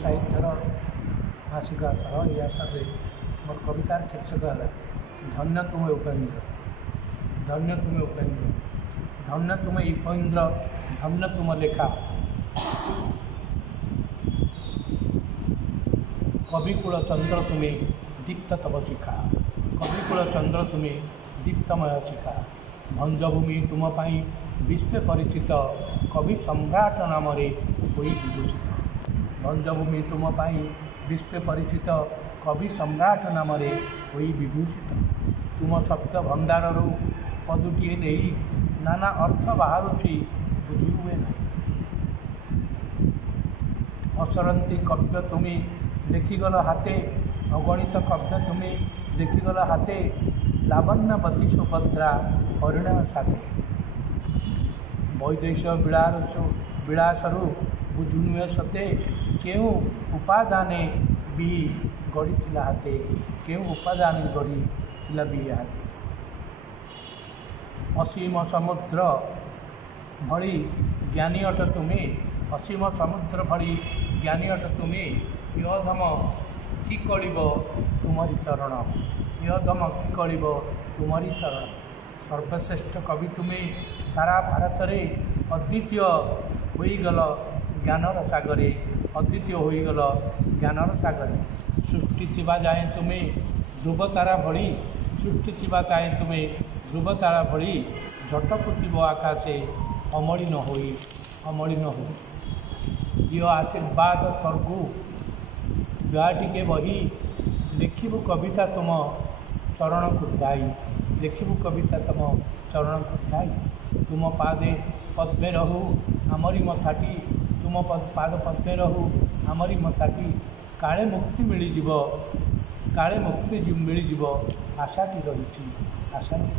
साहित्यर मासिक आसर ये आसर मोर कवितार शीर्षक है धन्य तुम उपेन्द्र। धन्य तुम उपेन्द्र, धन्य तुम उपेन्द्र, धन्य तुम लेखा। कविकुल चंद्र तुम्हें दीप्त तब शिखा। कविकुल चंद्र तुम्हें दीप्तमय शिखा। भंजभूमि तुम पाई विश्व परिचित कवि सम्राट नाम विभूषित। भंजभूमि तुम पाई विश्व परिचित कवि सम्राट नाम विभूषित। तुम शब्द भंडार पदुटीए नहीं नाना अर्थ बाहरुची बुझी हुए ना। असरंती काव्य तुम्हें लेखिगल हाथे, अगणित काव्य तुम्हें लेखिगल हाथे। लावण्यवती सुभद्रा परिणय साथे। वैदेश विलासरू बुझुनुए सते केउ उपादाने भी गढ़ी हाथे। केउ उपादान गढ़ी भी हाथे। असीम समुद्र भली ज्ञानी अट तुम्हें। असीम समुद्र भली ज्ञानी अट तुम्हें। यधम कि कलिब तुमरी चरण। यधम कि कलिब तुमरी चरण। सर्वश्रेष्ठ कवि तुम्हें सारा भारत में अद्वितीय होगल ज्ञानर सागरे। अद्वितीय होगल ज्ञानर सागरे। सृष्टि थिबा जाए तुम्हें ध्रुवतारा भली। सृष्टि थिबा जाए तुम्हें ध्रुवतारा भली। झटकुथिब आकाशे अमलिन होई, अमलिन होई। दियो आशीर्वाद स्वर्गु दुआटिके बही। लिखिबु कविता तुम चरण को ध्याई। लिखिबु कविता तुम चरण को ध्याई। तुम पादे पद्मे रहू आमरी मथाटी। तुम पाद पद्मे रहू आमरी मथाटी। काले मुक्ति मिलिजिब, काले मुक्ति मिलिजिब आशाटी रही। आशाटी